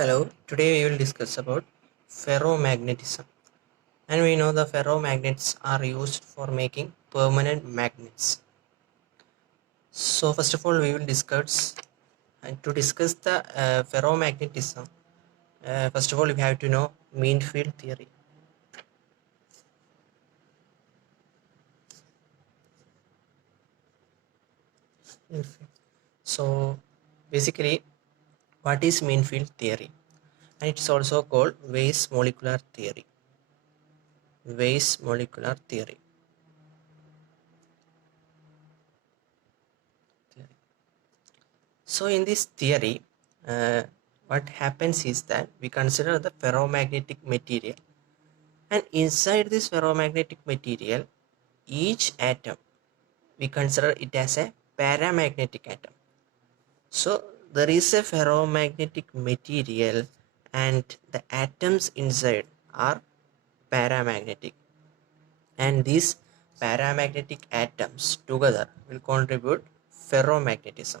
Hello, today we will discuss about ferromagnetism. And we know the ferromagnets are used for making permanent magnets. So first of all we will discuss and to discuss the ferromagnetism. First of all we have to know mean field theory. So basically what is mean field theory? And it's also called Weiss molecular theory. Weiss molecular theory. So in this theory, what happens is that we consider the ferromagnetic material, and inside this ferromagnetic material, each atom we consider it as a paramagnetic atom. So there is a ferromagnetic material, and the atoms inside are paramagnetic, and these paramagnetic atoms together will contribute ferromagnetism.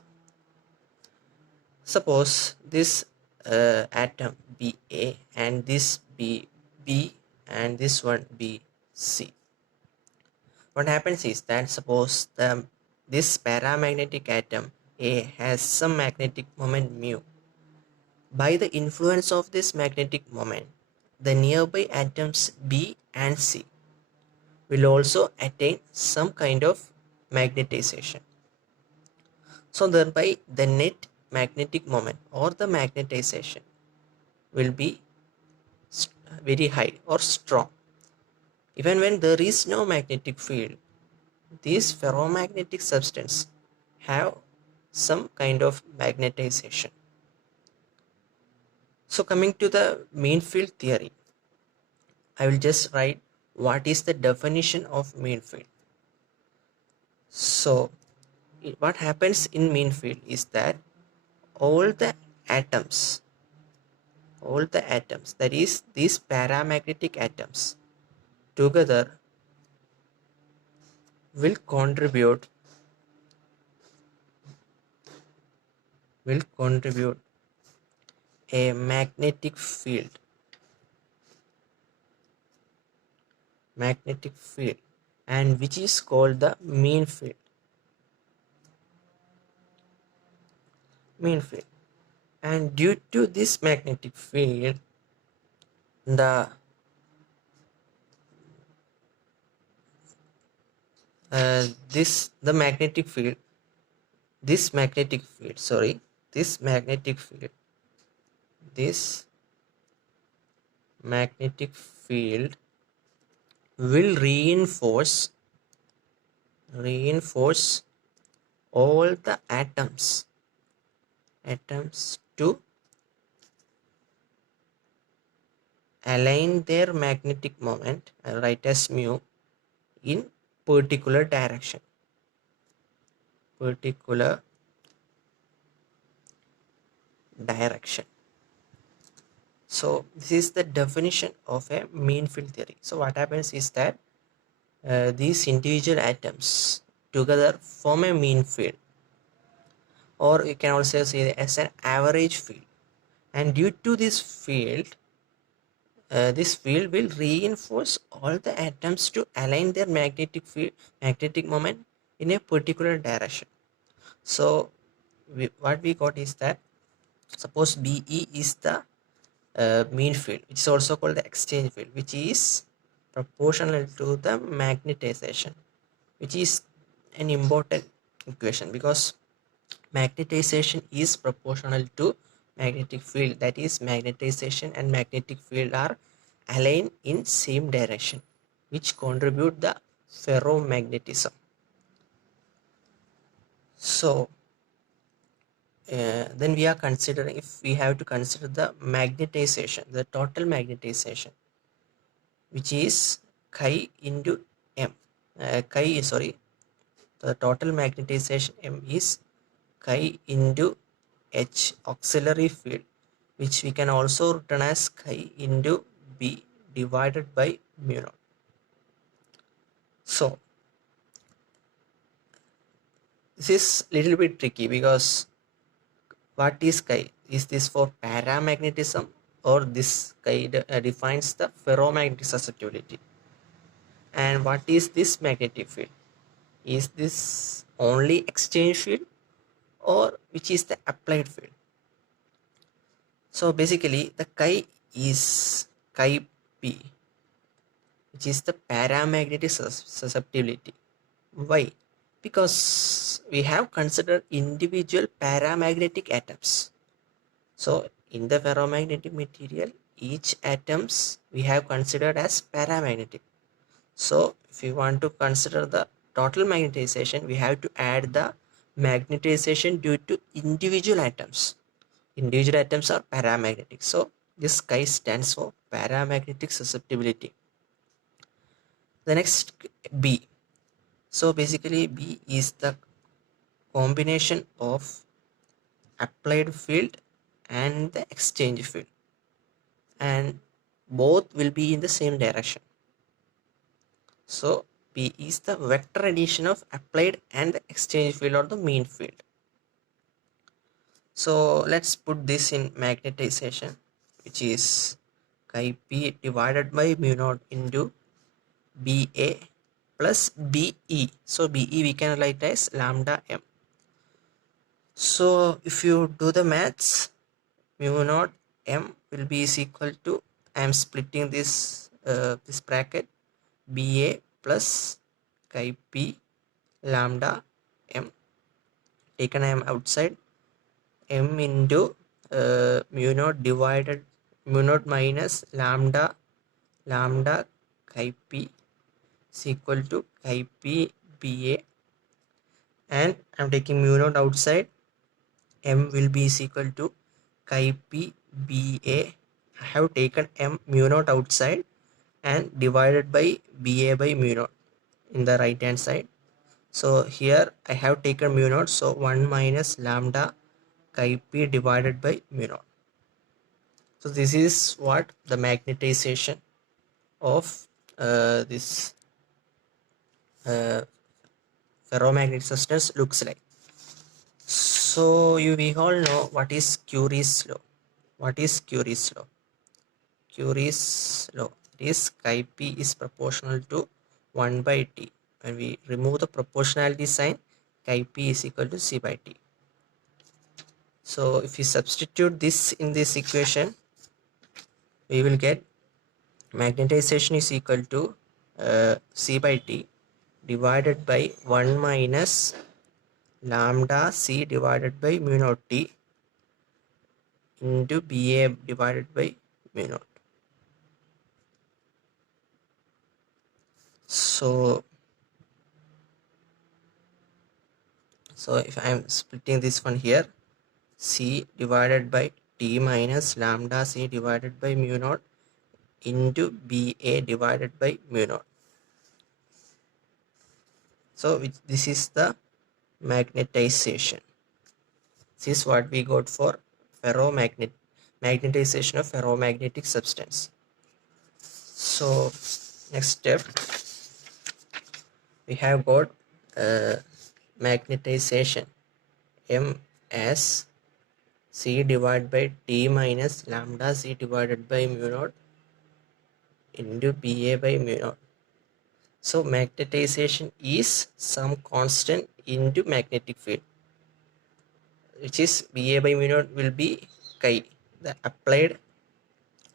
Suppose this atom be A and this be B and this one be C. What happens is that suppose this paramagnetic atom A has some magnetic moment mu. By the influence of this magnetic moment, the nearby atoms B and C will also attain some kind of magnetization. So thereby the net magnetic moment or the magnetization will be very high or strong. Even when there is no magnetic field, these ferromagnetic substance have some kind of magnetization. So coming to the mean field theory, I will just write what is the definition of mean field. So what happens in mean field is that all the atoms that is these paramagnetic atoms together will contribute a magnetic field, and which is called the mean field. And due to this magnetic field, the this the magnetic field this magnetic field sorry this magnetic field this magnetic field will reinforce all the atoms to align their magnetic moment, write as mu, in particular direction. So this is the definition of a mean field theory. So what happens is that these individual atoms together form a mean field, or you can also say as an average field, and due to this field will reinforce all the atoms to align their magnetic moment in a particular direction. So what we got is that suppose BE is the mean field, which is also called the exchange field, which is proportional to the magnetization, which is an important equation because magnetization is proportional to magnetic field. That is, magnetization and magnetic field are aligned in same direction, which contribute the ferromagnetism. So then we are considering, if we have to consider the magnetization, the total magnetization, which is chi into m. The total magnetization m is chi into h, auxiliary field, which we can also written as chi into b divided by mu naught. So this is little bit tricky because what is chi? is this for paramagnetism, or this guide defines the ferromagnetic susceptibility? And what is this magnetic field? Is this only exchange field, or which is the applied field? So basically the chi is chi p, which is the paramagnetic susceptibility. Why? Because we have considered individual paramagnetic atoms. So in the ferromagnetic material, each atoms we have considered as paramagnetic. So if we want to consider the total magnetization, we have to add the magnetization due to individual atoms. Individual atoms are paramagnetic. So this chi stands for paramagnetic susceptibility. The next, B. So basically B is the combination of applied field and the exchange field, and both will be in the same direction. So P is the vector addition of applied and the exchange field or the mean field. So let's put this in magnetization, which is chi P divided by mu naught into BA plus BE. So BE we can write as lambda m. So if you do the maths, mu naught m will be is equal to, I am splitting this bracket, BA plus chi P lambda m, taken I am outside, m into mu naught divided mu naught minus lambda chi P is equal to chi P BA, and I am taking mu naught outside, m will be is equal to chi P BA. I have taken m mu naught outside and divided by BA by mu naught in the right hand side. So here I have taken mu naught, so 1 minus lambda chi P divided by mu naught. So this is what the magnetization of this ferromagnetic substance looks like. So we all know what is Curie's law. What is Curie's law? Curie's law is chi P is proportional to 1 by T. When we remove the proportionality sign, chi P is equal to C by T. So if we substitute this in this equation, we will get magnetization is equal to C by T divided by 1 minus lambda C divided by mu naught T into BA divided by mu naught. So if I am splitting this one here, C divided by T minus lambda C divided by mu naught into BA divided by mu naught. So this is the magnetization. This is what we got for magnetization of ferromagnetic substance. So next step, we have got magnetization M as C divided by T minus lambda C divided by mu naught into BA by mu naught. So magnetization is some constant into magnetic field, which is BA by mu naught will be chi, the applied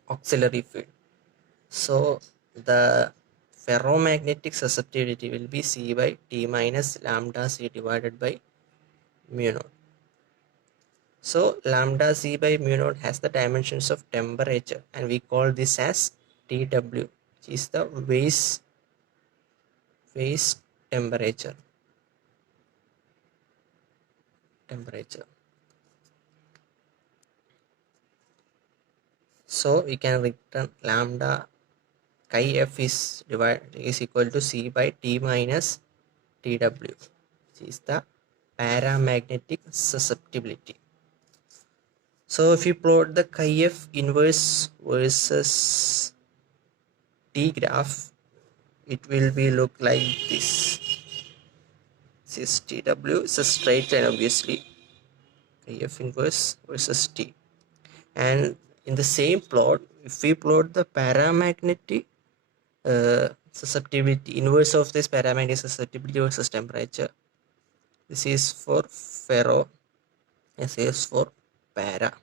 auxiliary field. So the ferromagnetic susceptibility will be C by T minus lambda C divided by mu naught. So lambda C by mu naught has the dimensions of temperature, and we call this as TW, which is the phase temperature. So we can return lambda chi F is equal to C by T minus TW, which is the paramagnetic susceptibility. So if you plot the chi F inverse versus T graph, it will be look like this. This is TW, it's a straight line obviously, chi F inverse versus T. And in the same plot, if we plot the paramagnetic susceptibility, inverse of this paramagnetic susceptibility versus temperature, this is for ferro, this is for para,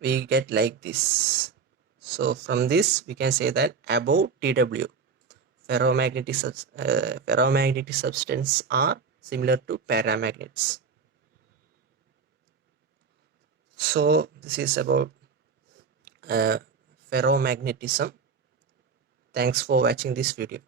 we get like this. So from this we can say that above TW, ferromagnetic substance are similar to paramagnets. So this is about ferromagnetism. Thanks for watching this video.